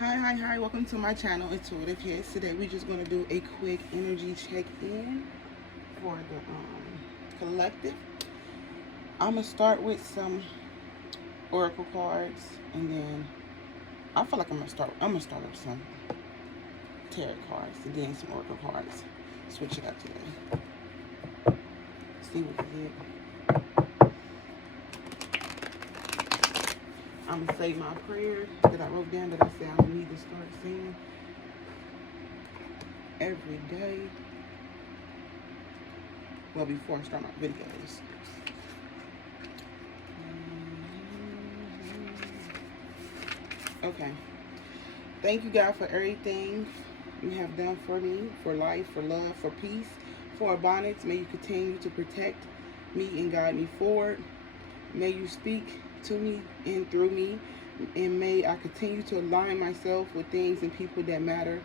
Hi, welcome to my channel, Intuitive Kids. Today we're just going to do a quick energy check-in for the collective. I'm going to start with some oracle cards, and then I feel like I'm going to start with some tarot cards, and then some oracle cards. Switch it up today. See what we get. I'm going to say my prayer that I wrote down that I said I need to start saying every day. Well, before I start my videos. Okay. Thank you, God, for everything you have done for me, for life, for love, for peace, for abundance. May you continue to protect me and guide me forward. May you speak to me and through me. And may I continue to align myself with things and people that matter.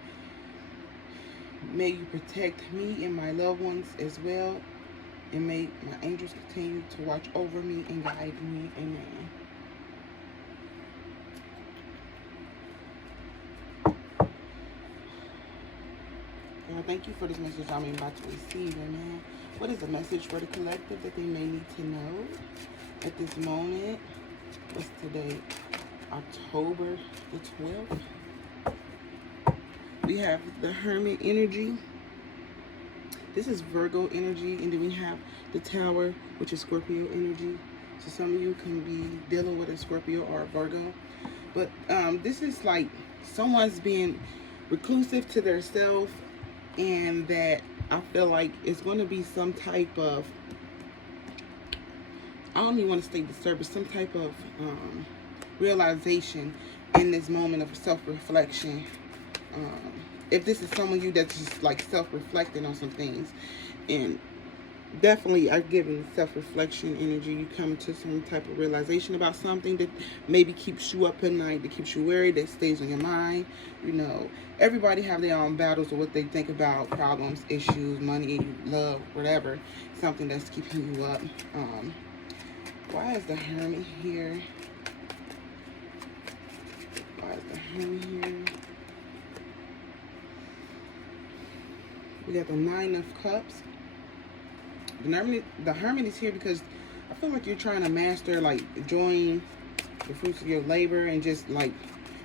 May you protect me and my loved ones as well. And may my angels continue to watch over me and guide me. Amen. God, thank you for this message I'm about to receive. Amen. What is the message for the collective that they may need to know at this moment? What's today? October the 12th. We have the Hermit energy. This is Virgo energy, and then we have the Tower, which is Scorpio energy. So some of you can be dealing with a Scorpio or a Virgo. But this is like someone's being reclusive to their self, and that I feel like it's going to be some type of, I don't even want to say disturbance, some type of realization in this moment of self-reflection. If this is someone you that's just like self-reflecting on some things, and definitely I've given self-reflection energy, you come to some type of realization about something that maybe keeps you up at night, that keeps you worried, that stays on your mind. You know, everybody have their own battles of what they think about, problems, issues, money, love, whatever, something that's keeping you up. Why is the Hermit here? Why is the Hermit here? We got the Nine of Cups. The Hermit is here because I feel like you're trying to master, like, enjoying the fruits of your labor and just, like,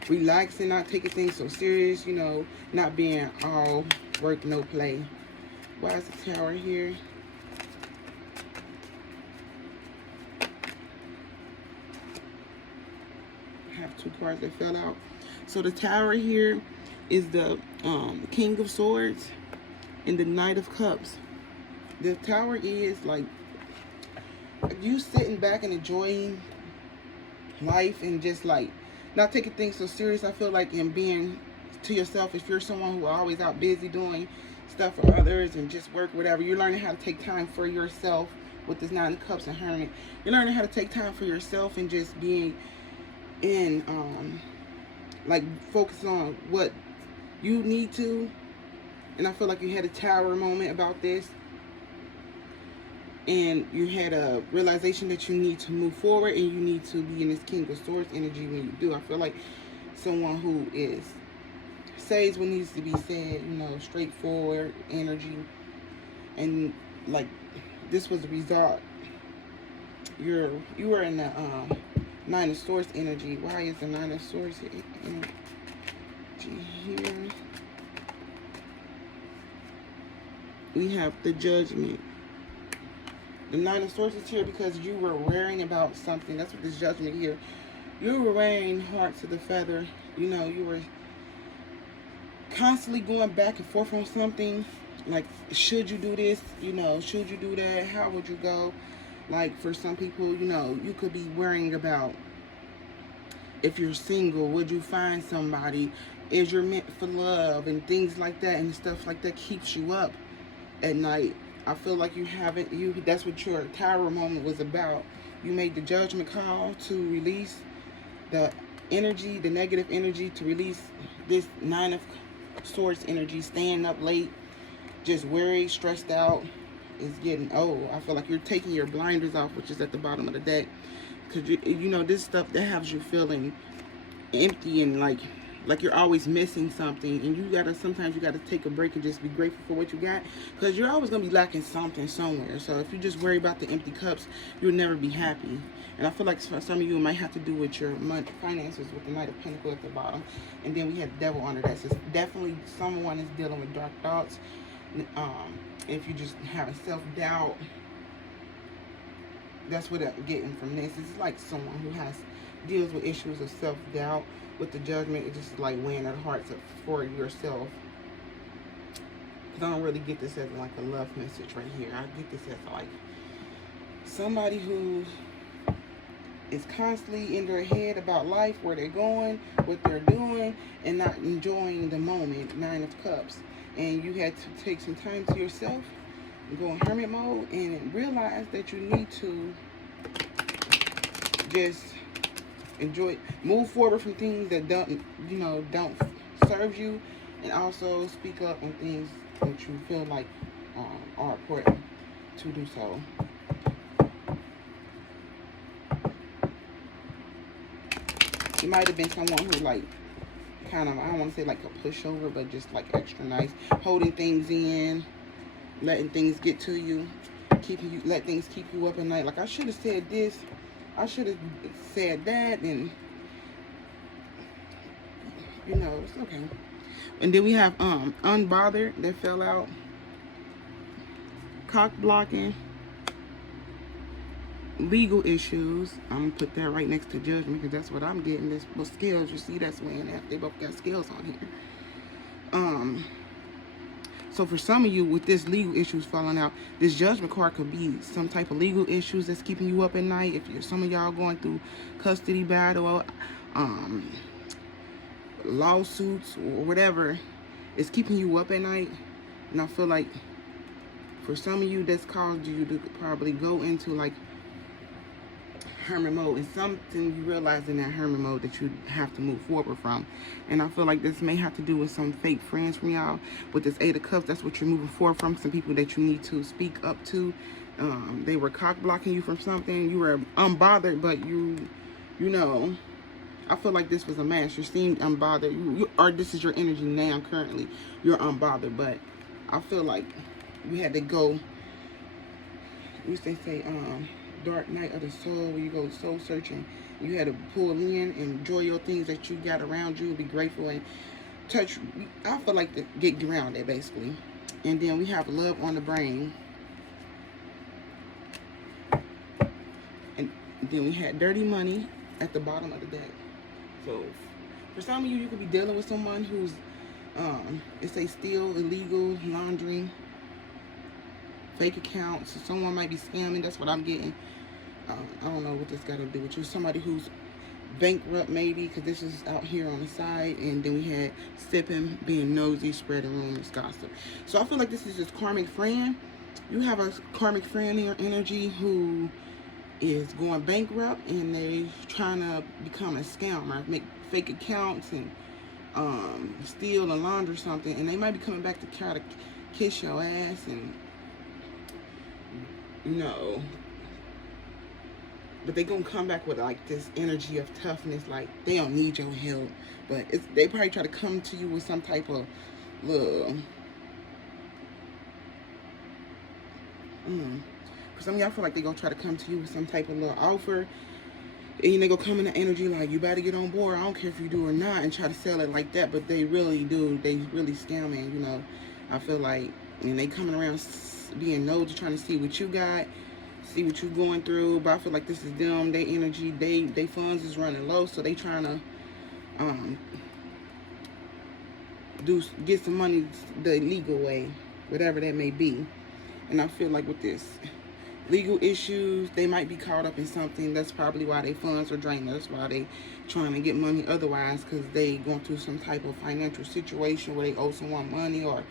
relaxing, not taking things so serious, you know, not being all work, no play. Why is the Tower here? I have two cards that fell out. So the Tower here is the King of Swords and the Knight of Cups. The Tower is like you sitting back and enjoying life and just like not taking things so serious. I feel like in being to yourself, if you're someone who are always out busy doing stuff for others and just work, whatever, you're learning how to take time for yourself with this Nine of Cups and Hermit. You're learning how to take time for yourself and just being in like focus on what you need to. And I feel like you had a Tower moment about this, and you had a realization that you need to move forward and you need to be in this King of Swords energy when you do. I feel like someone who is says what needs to be said, you know, straightforward energy, and like this was the result. You were in the Nine of Swords energy. Why is the Nine of Swords energy here? We have the Judgment. The Nine of Swords is here because you were worrying about something. That's what this Judgment here. You were wearing heart to the feather. You know, you were constantly going back and forth on something. Like, should you do this? You know, should you do that? How would you go? Like, for some people, you know, you could be worrying about if you're single, would you find somebody? Is you're meant for love and things like that, and stuff like that keeps you up at night. I feel like you haven't, that's what your Tower moment was about. You made the judgment call to release the energy, the negative energy, to release this Nine of Swords energy, staying up late, just worried, stressed out, is getting old. I feel like you're taking your blinders off, which is at the bottom of the deck. Because, you know, this stuff that has you feeling empty and like like you're always missing something, and you gotta sometimes you gotta take a break and just be grateful for what you got, because you're always gonna be lacking something somewhere. So if you just worry about the empty cups, you'll never be happy. And I feel like for some of you, it might have to do with your money, finances, with the Knight of Pentacles at the bottom, and then we have the Devil under that. So definitely someone is dealing with dark thoughts. If you just having self-doubt, that's what I'm getting from this. It's like someone who deals with issues of self-doubt. With the Judgment, it's just like weighing their hearts up for yourself. Because I don't really get this as like a love message right here. I get this as like somebody who is constantly in their head about life, where they're going, what they're doing, and not enjoying the moment. 9 of Cups. And you had to take some time to yourself, go in hermit mode, and realize that you need to just enjoy, move forward from things that don't serve you, and also speak up on things that you feel like are important to do so. It might have been someone who like kind of, I don't want to say like a pushover, but just like extra nice, holding things in, letting things get to you, let things keep you up at night. Like, I should have said this, I should have said that, and it's okay. And then we have unbothered that fell out, cock blocking, legal issues. I'm gonna put that right next to Judgment, because that's what I'm getting. This with scales, you see that's weighing out. They both got scales on here. So for some of you, with this legal issues falling out, this Judgment card could be some type of legal issues that's keeping you up at night. If you're, some of y'all going through custody battle, lawsuits or whatever, it's keeping you up at night. And I feel like for some of you, that's caused you to probably go into like hermit mode, and something you realize in that hermit mode that you have to move forward from. And I feel like this may have to do with some fake friends from y'all. With this 8 of Cups, that's what you're moving forward from. Some people that you need to speak up to. They were cock blocking you from something. You were unbothered, but I feel like this was a match. You seemed unbothered. Or this is your energy now currently. You're unbothered, but I feel like we had to go, they say, dark night of the soul, where you go soul searching. You had to pull in and enjoy your things that you got around you, be grateful and touch. I feel like to get grounded, basically. And then we have love on the brain. And then we had dirty money at the bottom of the deck. So for some of you, you could be dealing with someone who's it say steal, illegal, laundering, fake accounts. So someone might be scamming. That's what I'm getting. I don't know what this got to do with you. Somebody who's bankrupt, maybe, because this is out here on the side. And then we had sipping, being nosy, spreading rumors, gossip. So I feel like this is just karmic friend. You have a karmic friend in your energy who is going bankrupt, and they trying to become a scammer, make fake accounts, and steal and launder something. And they might be coming back to try to kiss your ass, and but they gonna come back with like this energy of toughness, like they don't need your help, but they probably try to come to you with some type of little for some of y'all, feel like they gonna try to come to you with some type of little offer, and they gonna come in the energy like, you better get on board, I don't care if you do or not, and try to sell it like that. But they really do, they really scamming. I feel like, and they coming around being nosy, trying to see what you got, see what you're going through. But I feel like this is them, their energy, they funds is running low, so they trying to get some money the legal way, whatever that may be. And I feel like with this legal issues, they might be caught up in something. That's probably why their funds are draining. That's why they trying to get money otherwise, because they going through some type of financial situation where they owe someone money, or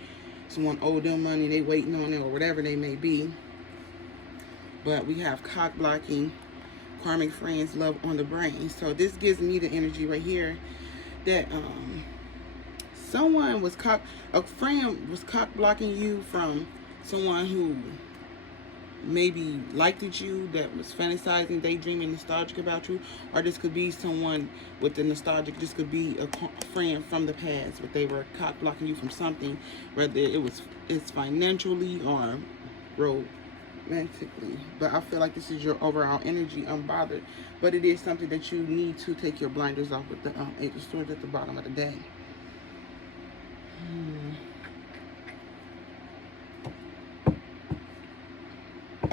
someone owe them money, they waiting on it, or whatever they may be. But we have cock blocking, karmic friends, love on the brain. So this gives me the energy right here that someone was a friend was cock blocking you from someone who maybe liked at you, that was fantasizing, daydreaming, nostalgic about you, or this could be someone with the nostalgic. This could be a friend from the past, but they were cock blocking you from something, whether it's financially or romantically. But I feel like this is your overall energy, unbothered. But it is something that you need to take your blinders off with the Eight of Swords at the bottom of the deck.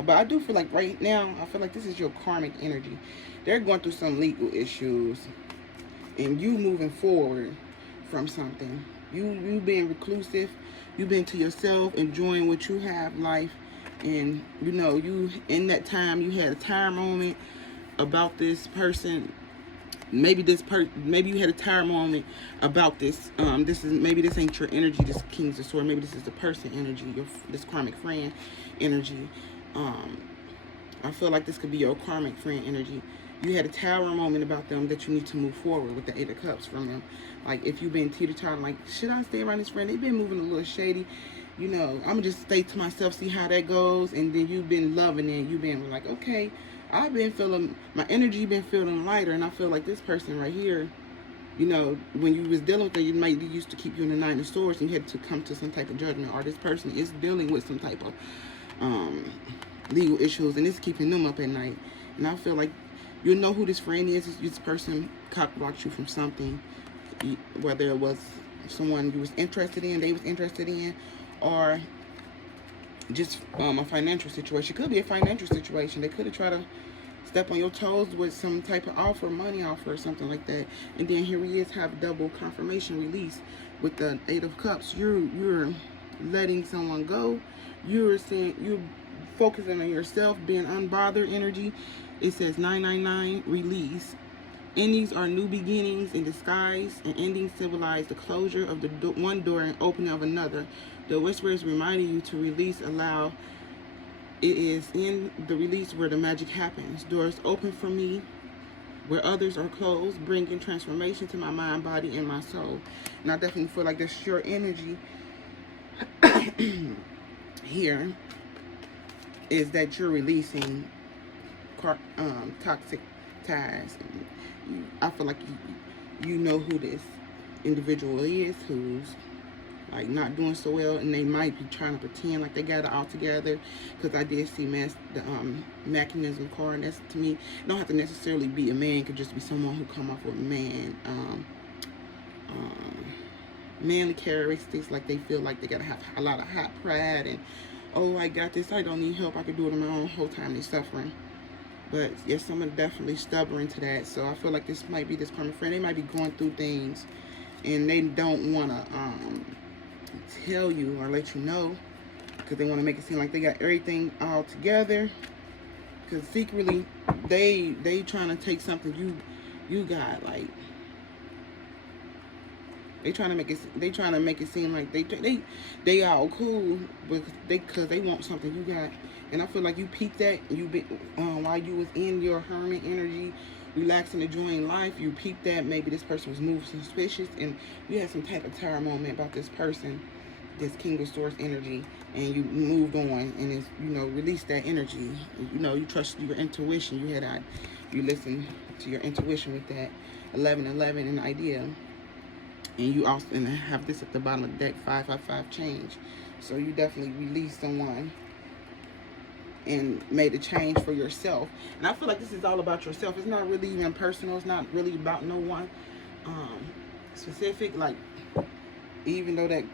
But I do feel like right now, I feel like this is your karmic energy. They're going through some legal issues, and you moving forward from something. You being reclusive, you been to yourself, enjoying what you have, life, and you know, you in that time you had a time moment about this person. Maybe you had a time moment about this. Maybe this ain't your energy. This King's of Swords. Maybe this is the person energy. This karmic friend energy. I feel like this could be your karmic friend energy. You had a tower moment about them that you need to move forward with the Eight of Cups from them. Like, if you've been teeter-tottering, like, should I stay around this friend? They've been moving a little shady. You know, I'm going to just stay to myself, see how that goes. And then you've been loving it. You've been like, okay, I've been feeling, my energy been feeling lighter. And I feel like this person right here, you know, when you was dealing with them, you might be used to keep you in the Nine of Swords, and you had to come to some type of judgment. Or this person is dealing with some type of legal issues, and it's keeping them up at night. And I feel like you know who this friend is. This person cock blocked you from something, whether it was someone you was interested in, they was interested in, or just a financial situation. It could be a financial situation. They could have tried to step on your toes with some type of offer, money offer or something like that. And then here he is, have double confirmation release with the Eight of Cups. You're letting someone go. You're focusing on yourself, being unbothered energy. It says 999 release. Endings are new beginnings in disguise, and endings symbolize the closure of the one door and opening of another. The whisper is reminding you to release, allow. It is in the release where the magic happens. Doors open for me where others are closed, bringing transformation to my mind, body, and my soul. And I definitely feel like that's your energy here, is that you're releasing toxic ties. I feel like you know who this individual is, who's like not doing so well, and they might be trying to pretend like they got it all together. Because I did see the mechanism card. That's, to me, it don't have to necessarily be a man. It could just be someone who come off with manly characteristics, like they feel like they gotta have a lot of hot pride and, oh, I got this, I don't need help, I can do it on my own. Whole time they're suffering. But yes, someone definitely stubborn to that. So I feel like this might be this karmic friend. They might be going through things and they don't want to tell you or let you know, because they want to make it seem like they got everything all together. Because secretly they trying to take something you got. Like, they trying to make it seem like they all cool, because they want something you got. And I feel like you peaked that. You been while you was in your hermit energy, relaxing, enjoying life. You peaked that. Maybe this person was moved suspicious, and you had some type of terror moment about this person, this King of Swords energy, and you moved on, and it's, you know, released that energy. You know, you trust your intuition. You listen to your intuition with that 1111 and idea. And you also have this at the bottom of the deck, 555 change. So you definitely released someone and made a change for yourself. And I feel like this is all about yourself. It's not really even personal. It's not really about no one specific. Like, even though that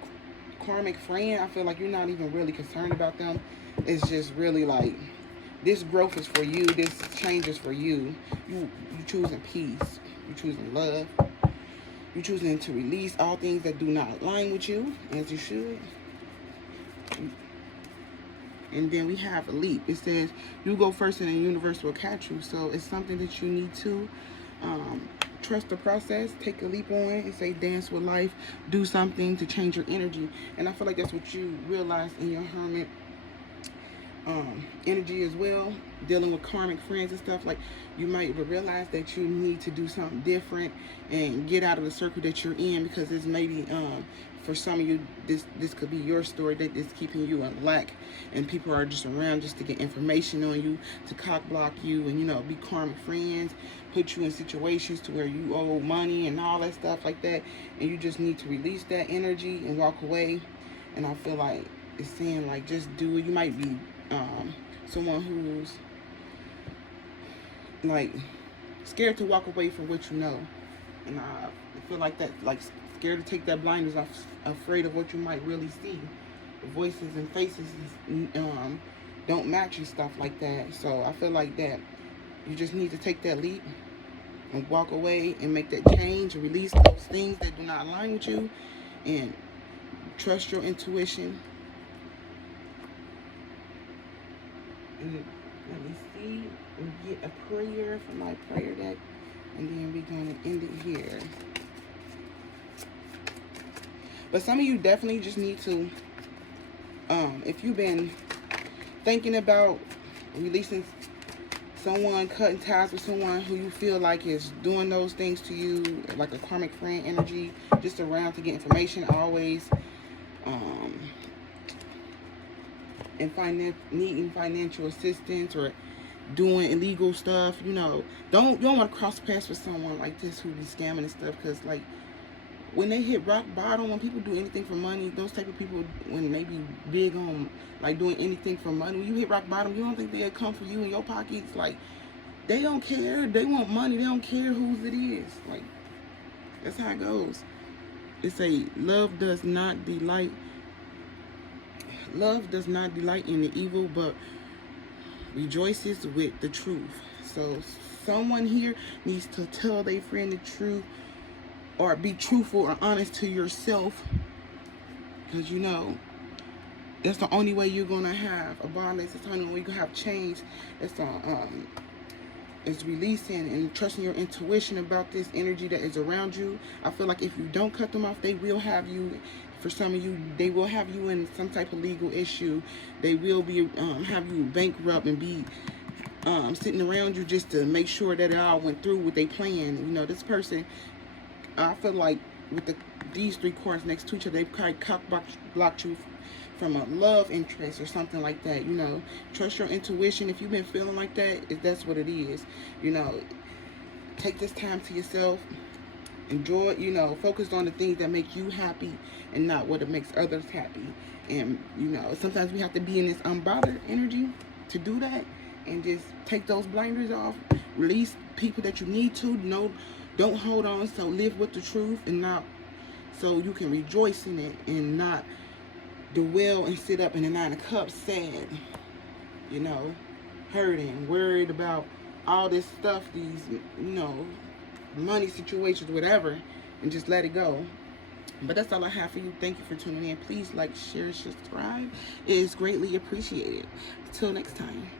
karmic friend, I feel like you're not even really concerned about them. It's just really like, this growth is for you. This change is for you. You choosing peace. You choosing love. You choosing to release all things that do not align with you, as you should. And then we have a leap. It says, you go first and the universe will catch you. So it's something that you need to trust the process, take a leap on, and say, dance with life, do something to change your energy. And I feel like that's what you realize in your hermit energy as well. dealing with karmic friends and stuff, like you might realize that you need to do something different and get out of the circle that you're in, because it's maybe for some of you this could be your story that is keeping you in lack, and people are just around just to get information on you, to cock block you, and be karmic friends, put you in situations to where you owe money and all that stuff like that, and you just need to release that energy and walk away. And I feel like it's saying, like, just do it. You might be someone who's like scared to walk away from what you know, and I feel like that, like scared to take that blinders off, afraid of what you might really see. The voices and faces don't match and stuff like that. So I feel like that you just need to take that leap and walk away and make that change and release those things that do not align with you, and trust your intuition. And let me see and get a prayer from my prayer deck, and then we're going to end it here. But some of you definitely just need to, if you've been thinking about releasing someone, cutting ties with someone who you feel like is doing those things to you, like a karmic friend energy, just around to get information always, and needing financial assistance or doing illegal stuff, you don't want to cross paths with someone like this who be scamming and stuff, because like when they hit rock bottom, when people do anything for money, those type of people, when they be big on like doing anything for money, when you hit rock bottom, you don't think they'll come for you in your pockets. Like, they don't care. They want money. They don't care whose it is. Like, that's how it goes. It say love does not delight in the evil, but rejoices with the truth. So someone here needs to tell their friend the truth, or be truthful or honest to yourself, because that's the only way you're gonna have abundance. It's the only way you're gonna have change. It's releasing and trusting your intuition about this energy that is around you. I feel like if you don't cut them off, they will have you. For some of you, they will have you in some type of legal issue. They will be have you bankrupt and be sitting around you just to make sure that it all went through with their plan. This person, I feel like with these three cards next to each other, they've kind of blocked you from a love interest or something like that. Trust your intuition. If you've been feeling like that, that's what it is. Take this time to yourself. Enjoy, focus on the things that make you happy and not what makes others happy. And, sometimes we have to be in this unbothered energy to do that, and just take those blinders off. Release people that you need to. Don't hold on. So live with the truth, and not so you can rejoice in it and not dwell and sit up in the Nine of Cups sad, hurting, worried about all this stuff, these, money situations, whatever, and just let it go. But that's all I have for you. Thank you for tuning in. Please like, share, subscribe. It is greatly appreciated. Until next time.